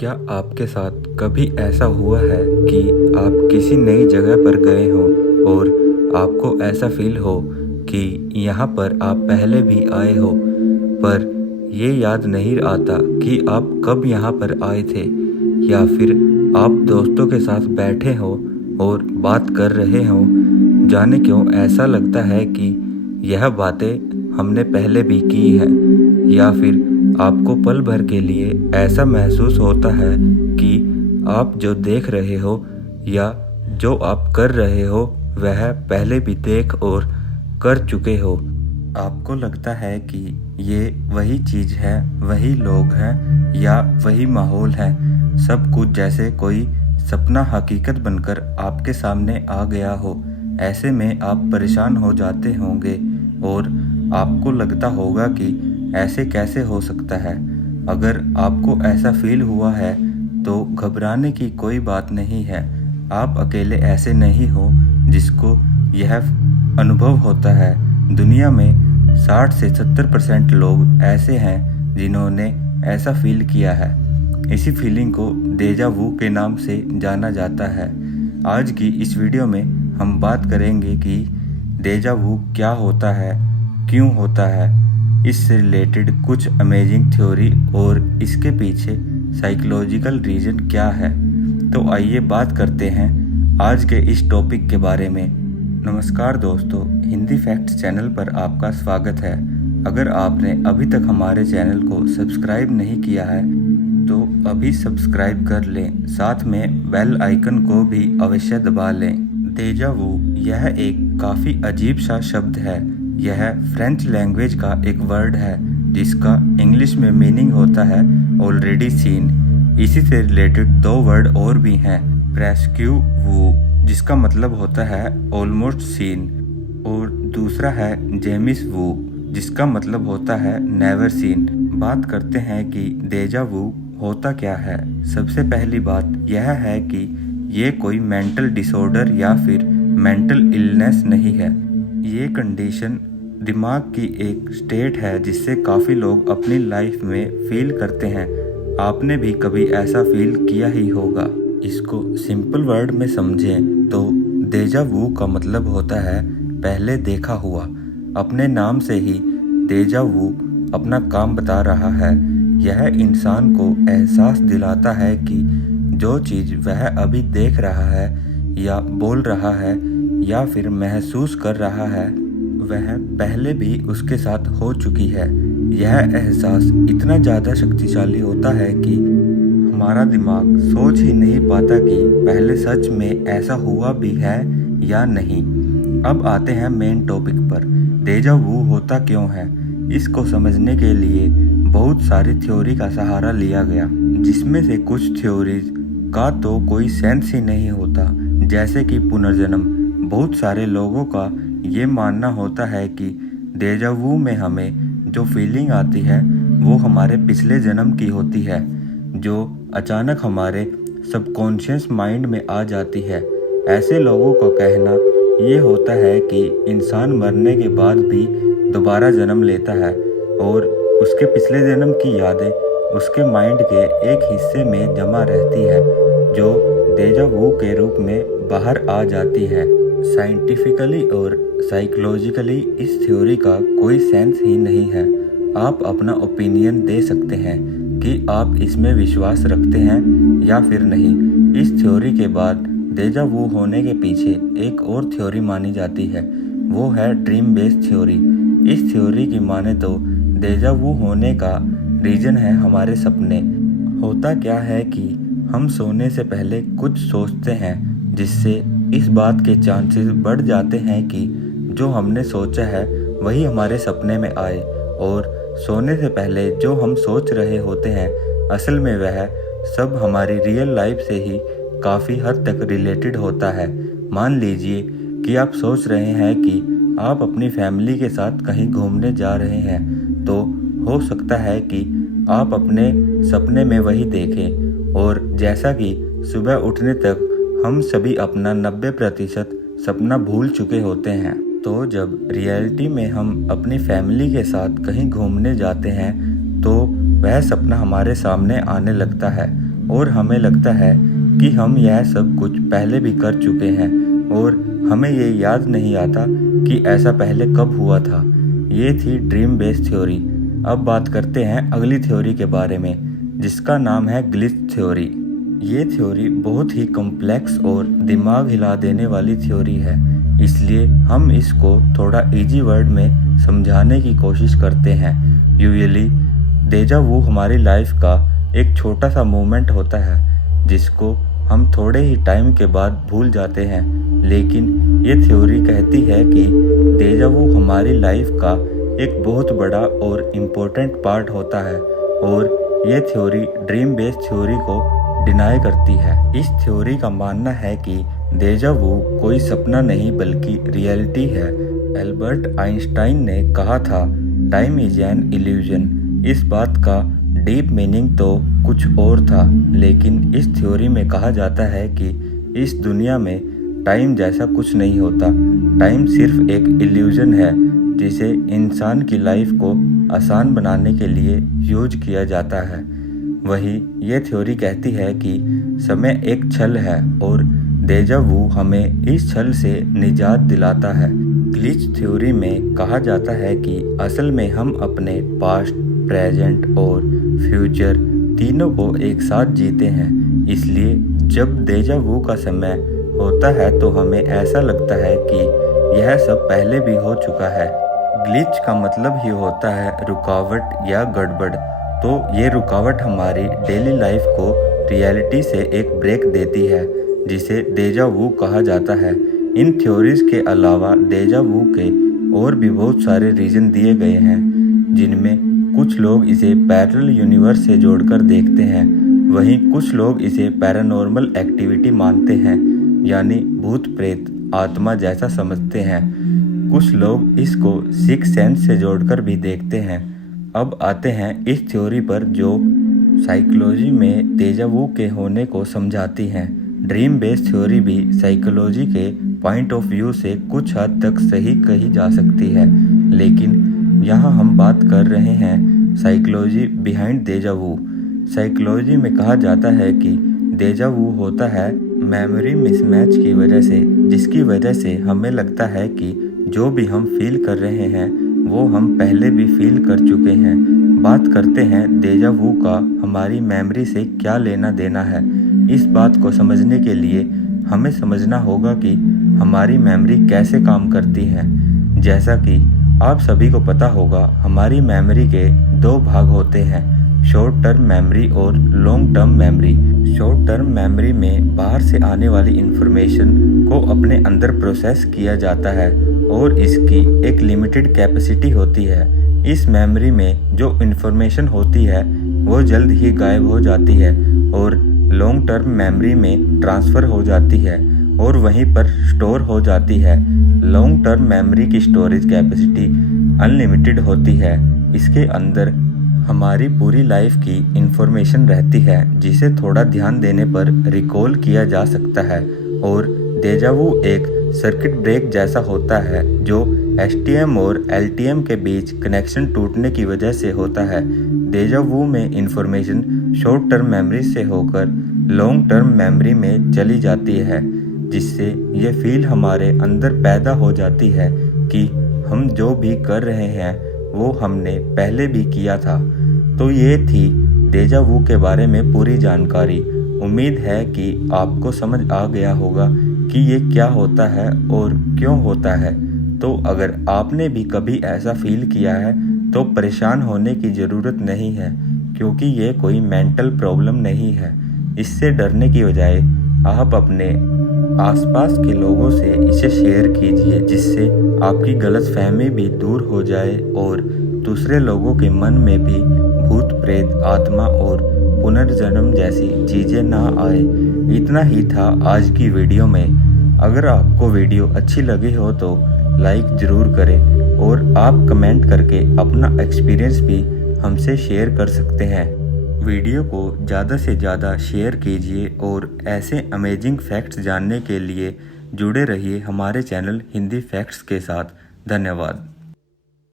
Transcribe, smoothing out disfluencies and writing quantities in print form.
क्या आपके साथ कभी ऐसा हुआ है कि आप किसी नई जगह पर गए हो और आपको ऐसा फ़ील हो कि यहाँ पर आप पहले भी आए हो, पर ये याद नहीं आता कि आप कब यहाँ पर आए थे? या फिर आप दोस्तों के साथ बैठे हो और बात कर रहे हो, जाने क्यों ऐसा लगता है कि यह बातें हमने पहले भी की हैं? या फिर आपको पल भर के लिए ऐसा महसूस होता है कि आप जो देख रहे हो या जो आप कर रहे हो वह पहले भी देख और कर चुके हो। आपको लगता है कि ये वही चीज़ है, वही लोग हैं या वही माहौल है। सब कुछ जैसे कोई सपना हकीकत बनकर आपके सामने आ गया हो। ऐसे में आप परेशान हो जाते होंगे और आपको लगता होगा कि ऐसे कैसे हो सकता है। अगर आपको ऐसा फील हुआ है तो घबराने की कोई बात नहीं है। आप अकेले ऐसे नहीं हो जिसको यह अनुभव होता है। दुनिया में 60 से 70% लोग ऐसे हैं जिन्होंने ऐसा फील किया है। इसी फीलिंग को डेजा वू के नाम से जाना जाता है। आज की इस वीडियो में हम बात करेंगे कि डेजा वू क्या होता है, क्यों होता है, इससे रिलेटेड कुछ अमेजिंग थ्योरी और इसके पीछे साइकोलॉजिकल रीज़न क्या है। तो आइए बात करते हैं आज के इस टॉपिक के बारे में। नमस्कार दोस्तों, हिंदी फैक्ट्स चैनल पर आपका स्वागत है। अगर आपने अभी तक हमारे चैनल को सब्सक्राइब नहीं किया है तो अभी सब्सक्राइब कर लें, साथ में बेल आइकन को भी अवश्य दबा लें। डेजा वू यह एक काफ़ी अजीब सा शब्द है। यह फ्रेंच लैंग्वेज का एक वर्ड है जिसका इंग्लिश में मीनिंग होता है ऑलरेडी सीन। इसी से रिलेटेड दो वर्ड और भी हैं, प्रेस्क्यू वू जिसका मतलब होता है ऑलमोस्ट सीन, और दूसरा है जेमिस वू जिसका मतलब होता है नेवर सीन। बात करते हैं कि डेजा वू होता क्या है। सबसे पहली बात यह है कि ये कोई मेंटल डिसऑर्डर या फिर मेंटल इलनेस नहीं है। ये कंडीशन दिमाग की एक स्टेट है जिससे काफ़ी लोग अपनी लाइफ में फील करते हैं। आपने भी कभी ऐसा फील किया ही होगा। इसको सिंपल वर्ड में समझें तो डेजा वू का मतलब होता है पहले देखा हुआ। अपने नाम से ही डेजा वू अपना काम बता रहा है। यह इंसान को एहसास दिलाता है कि जो चीज़ वह अभी देख रहा है या बोल रहा है या फिर महसूस कर रहा है वह पहले भी उसके साथ हो चुकी है। यह एहसास इतना ज़्यादा शक्तिशाली होता है कि हमारा दिमाग सोच ही नहीं पाता कि पहले सच में ऐसा हुआ भी है या नहीं। अब आते हैं मेन टॉपिक पर, डेजा वू होता क्यों है। इसको समझने के लिए बहुत सारी थ्योरी का सहारा लिया गया, जिसमें से कुछ थ्योरीज का तो कोई सेंस ही नहीं होता, जैसे कि पुनर्जन्म। बहुत सारे लोगों का ये मानना होता है कि डेजा वू में हमें जो फीलिंग आती है वो हमारे पिछले जन्म की होती है, जो अचानक हमारे सबकॉन्शियस माइंड में आ जाती है। ऐसे लोगों का कहना ये होता है कि इंसान मरने के बाद भी दोबारा जन्म लेता है और उसके पिछले जन्म की यादें उसके माइंड के एक हिस्से में जमा रहती है, जो डेजा वू के रूप में बाहर आ जाती है। साइंटिफिकली और साइकोलॉजिकली इस थ्योरी का कोई सेंस ही नहीं है। आप अपना ओपिनियन दे सकते हैं कि आप इसमें विश्वास रखते हैं या फिर नहीं। इस थ्योरी के बाद डेजा वू होने के पीछे एक और थ्योरी मानी जाती है, वो है ड्रीम बेस्ड थ्योरी। इस थ्योरी की माने तो डेजा वू होने का रीज़न है हमारे सपने। होता क्या है कि हम सोने से पहले कुछ सोचते हैं जिससे इस बात के चांसेस बढ़ जाते हैं कि जो हमने सोचा है वही हमारे सपने में आए, और सोने से पहले जो हम सोच रहे होते हैं असल में वह सब हमारी रियल लाइफ से ही काफ़ी हद तक रिलेटेड होता है। मान लीजिए कि आप सोच रहे हैं कि आप अपनी फैमिली के साथ कहीं घूमने जा रहे हैं, तो हो सकता है कि आप अपने सपने में वही देखें। और जैसा कि सुबह उठने तक हम सभी अपना 90% सपना भूल चुके होते हैं, तो जब रियलिटी में हम अपनी फैमिली के साथ कहीं घूमने जाते हैं तो वह सपना हमारे सामने आने लगता है और हमें लगता है कि हम यह सब कुछ पहले भी कर चुके हैं और हमें ये याद नहीं आता कि ऐसा पहले कब हुआ था। ये थी ड्रीम बेस्ड थ्योरी। अब बात करते हैं अगली थ्योरी के बारे में, जिसका नाम है ग्लिच थ्योरी। ये थ्योरी बहुत ही कॉम्प्लेक्स और दिमाग हिला देने वाली थ्योरी है, इसलिए हम इसको थोड़ा इजी वर्ड में समझाने की कोशिश करते हैं। यूजुअली डेजा वू हमारी लाइफ का एक छोटा सा मोमेंट होता है जिसको हम थोड़े ही टाइम के बाद भूल जाते हैं, लेकिन ये थ्योरी कहती है कि डेजा वू हमारी लाइफ का एक बहुत बड़ा और इम्पोर्टेंट पार्ट होता है और ये थ्योरी ड्रीम बेस्ड थ्योरी को डिनाई करती है। इस थ्योरी का मानना है कि डेजा वू कोई सपना नहीं बल्कि रियलिटी है। एल्बर्ट आइंस्टाइन ने कहा था, टाइम इज एन इल्यूजन। इस बात का डीप मीनिंग तो कुछ और था, लेकिन इस थ्योरी में कहा जाता है कि इस दुनिया में टाइम जैसा कुछ नहीं होता। टाइम सिर्फ एक इल्यूजन है जिसे इंसान की लाइफ को आसान बनाने के लिए यूज किया जाता है। वहीं ये थ्योरी कहती है कि समय एक छल है और डेजा वू हमें इस छल से निजात दिलाता है। ग्लिच थ्योरी में कहा जाता है कि असल में हम अपने पास्ट, प्रेजेंट और फ्यूचर तीनों को एक साथ जीते हैं। इसलिए जब डेजा वू का समय होता है तो हमें ऐसा लगता है कि यह सब पहले भी हो चुका है। ग्लिच का मतलब ही होता है रुकावट या गड़बड़। तो ये रुकावट हमारी डेली लाइफ को रियलिटी से एक ब्रेक देती है, जिसे डेजा वू कहा जाता है। इन थ्योरीज के अलावा डेजा वू के और भी बहुत सारे रीजन दिए गए हैं, जिनमें कुछ लोग इसे पैरेलल यूनिवर्स से जोड़कर देखते हैं। वहीं कुछ लोग इसे पैरानॉर्मल एक्टिविटी मानते हैं, यानी भूत प्रेत आत्मा जैसा समझते हैं। कुछ लोग इसको सिक्स सेंस से जोड़कर भी देखते हैं। अब आते हैं इस थ्योरी पर जो साइकोलॉजी में डेजा वू के होने को समझाती हैं। ड्रीम बेस्ड थ्योरी भी साइकोलॉजी के पॉइंट ऑफ व्यू से कुछ हद तक सही कही जा सकती है, लेकिन यहाँ हम बात कर रहे हैं साइकोलॉजी बिहाइंड डेजा वू। साइकोलॉजी में कहा जाता है कि डेजा वू होता है मेमोरी मिसमैच की वजह से, जिसकी वजह से हमें लगता है कि जो भी हम फील कर रहे हैं वो हम पहले भी फील कर चुके हैं। बात करते हैं डेजा वू का हमारी मेमोरी से क्या लेना देना है। इस बात को समझने के लिए हमें समझना होगा कि हमारी मेमोरी कैसे काम करती है। जैसा कि आप सभी को पता होगा, हमारी मेमोरी के दो भाग होते हैं, शॉर्ट टर्म मेमोरी और long term memory. Short term memory में बाहर से आने वाली इन्फॉर्मेशन को अपने अंदर प्रोसेस किया जाता है और इसकी एक लिमिटेड कैपेसिटी होती है। इस मेमोरी में जो इन्फॉर्मेशन होती है वो जल्द ही गायब हो जाती है और लॉन्ग टर्म मेमोरी में ट्रांसफ़र हो जाती है और वहीं पर स्टोर हो जाती है। लॉन्ग टर्म मेमोरी की स्टोरेज कैपेसिटी अनलिमिटेड होती है। इसके अंदर हमारी पूरी लाइफ की इंफॉर्मेशन रहती है, जिसे थोड़ा ध्यान देने पर रिकॉल किया जा सकता है। और डेजा वू एक सर्किट ब्रेक जैसा होता है जो एसटीएम और एलटीएम के बीच कनेक्शन टूटने की वजह से होता है। डेजा वू में इंफॉर्मेशन शॉर्ट टर्म मेमोरी से होकर लॉन्ग टर्म मेमोरी में चली जाती है, जिससे ये फील हमारे अंदर पैदा हो जाती है कि हम जो भी कर रहे हैं वो हमने पहले भी किया था। तो ये थी डेजा वू के बारे में पूरी जानकारी। उम्मीद है कि आपको समझ आ गया होगा कि ये क्या होता है और क्यों होता है। तो अगर आपने भी कभी ऐसा फील किया है तो परेशान होने की ज़रूरत नहीं है, क्योंकि ये कोई मेंटल प्रॉब्लम नहीं है। इससे डरने की बजाय आप अपने आसपास के लोगों से इसे शेयर कीजिए, जिससे आपकी गलतफहमी भी दूर हो जाए और दूसरे लोगों के मन में भी भूत प्रेत आत्मा और पुनर्जन्म जैसी चीज़ें ना आए। इतना ही था आज की वीडियो में। अगर आपको वीडियो अच्छी लगी हो तो लाइक ज़रूर करें और आप कमेंट करके अपना एक्सपीरियंस भी हमसे शेयर कर सकते हैं। वीडियो को ज़्यादा से ज़्यादा शेयर कीजिए और ऐसे अमेजिंग फैक्ट्स जानने के लिए जुड़े रहिए हमारे चैनल हिंदी फैक्ट्स के साथ। धन्यवाद।